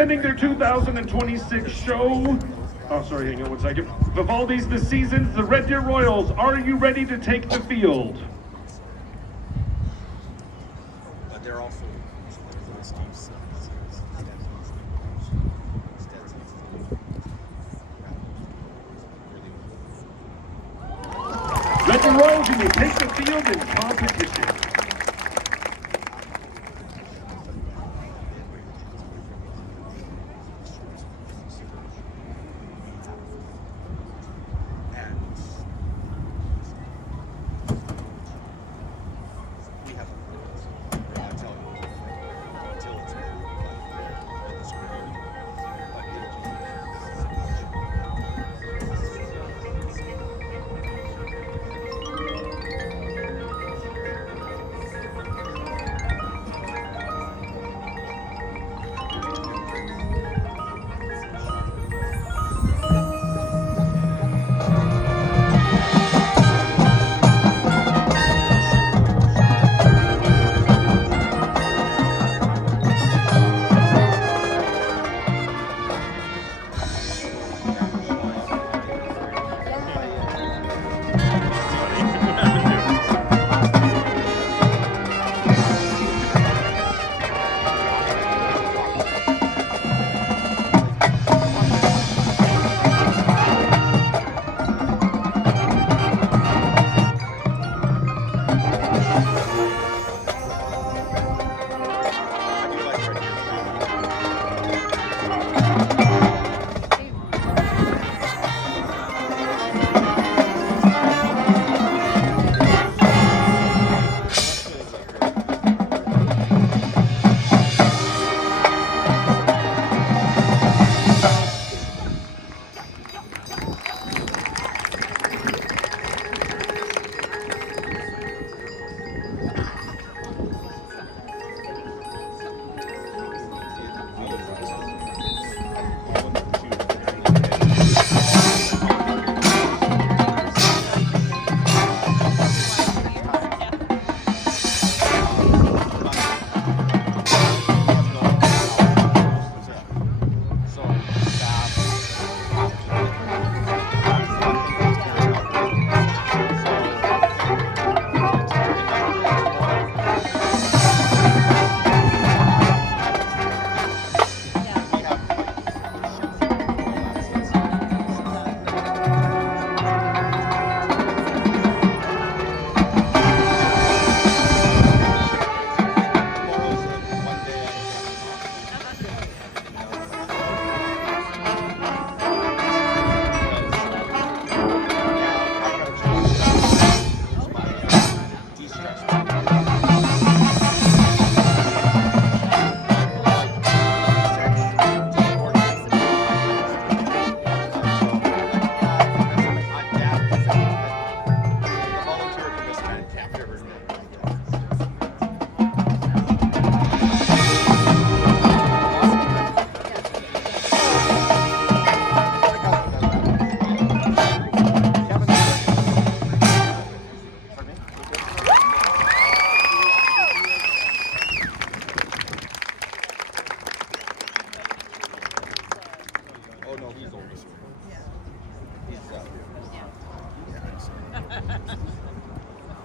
Presenting their 2026 show, oh sorry, hang on 1 second. Vivaldi's The Seasons, the Red Deer Royals, are you ready to take the field? They're all full. Red Deer Royals, you may take the field in competition.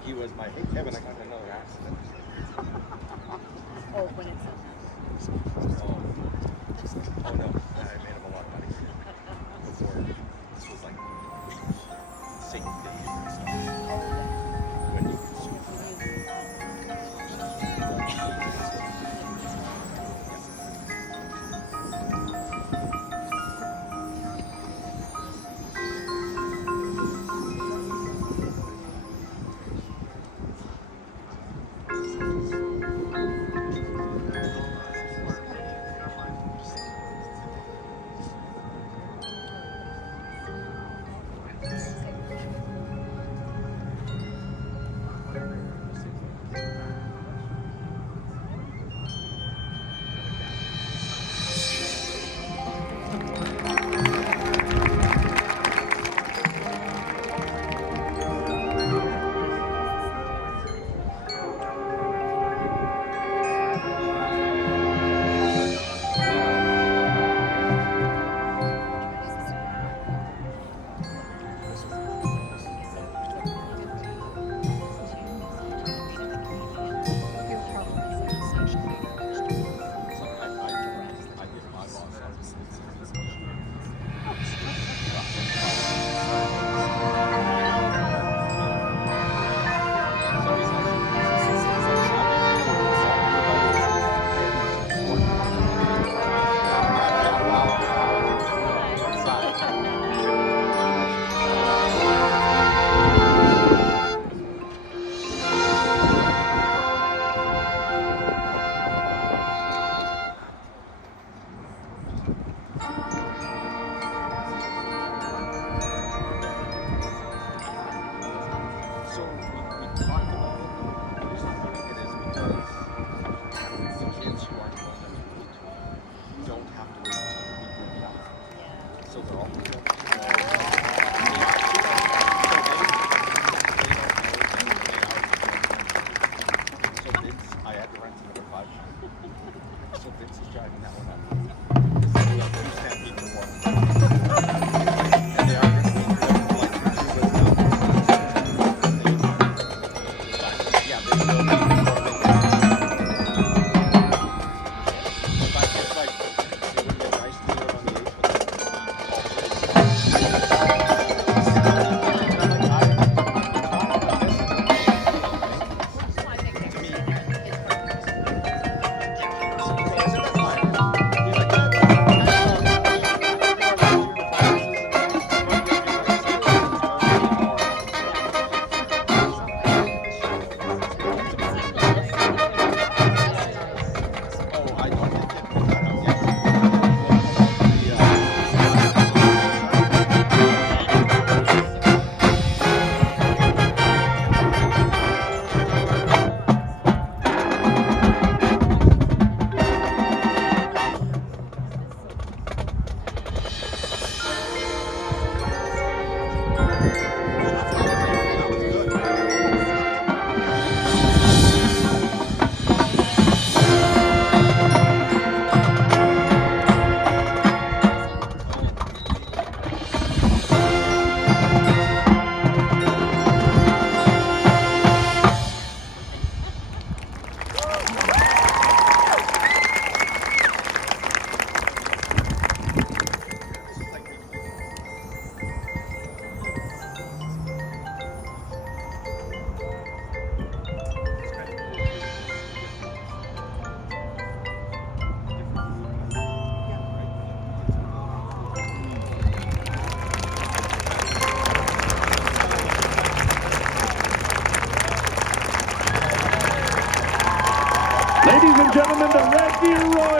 He was my, hey Kevin, I got another accident. Oh, when it's Oh no, I made him a lot of money before. This was like St. David and stuff. When you could sue. So they're all. So Vince, I had to rent another 5. So Vince is driving that one up. Because we have 2 stampede for 1. And they are going to be like yeah, they will be. But it's like, it would have been nice to do it on the 8th, but Ladies and gentlemen, the Red Deer Royals.